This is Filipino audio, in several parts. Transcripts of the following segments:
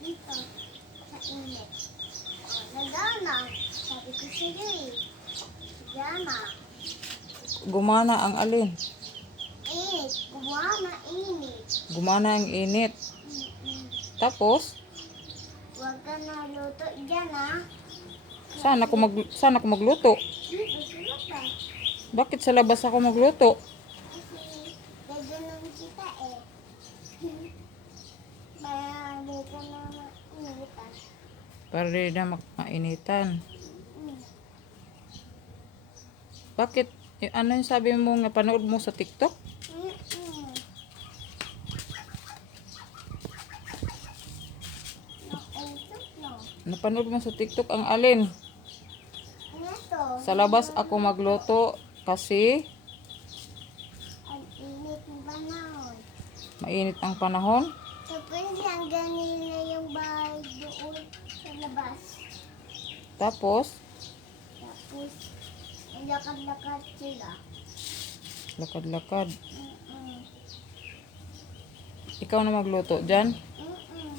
Dito, sa init. O, nagana. Sabi ko sa'yo eh. Nagana. Gumana ang alin? Init. Gumawa na init. Gumana ang init. Mm-mm. Tapos, Huwag ka na luto dyan ah. saan ako magluto? Dito, sulot ka. Bakit sa labas ako magluto? Kasi, gaganon kita eh. Marami ka na mainitan. Para rin na mainitan. Bakit? Ano yung sabi mo nga panood mo sa TikTok? Mm-mm. Naintok no. Napanood mo sa TikTok ang alin? Ito. Sa labas ako magluto kasi Ang init ng panahon. mainit ang panahon. Tapos hanggang nila yung bahay doon sa labas. Tapos, Tapos, lakad-lakad sila. lakad-lakad. Mm-mm. Ikaw na magluto dyan? Mm-mm.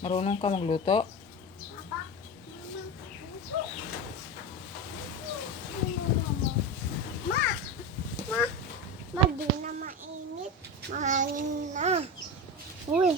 Marunong ka magluto? Papa, mama, puso. Ma! Ma! Ma, di na mainit. Mahangin na. Uy,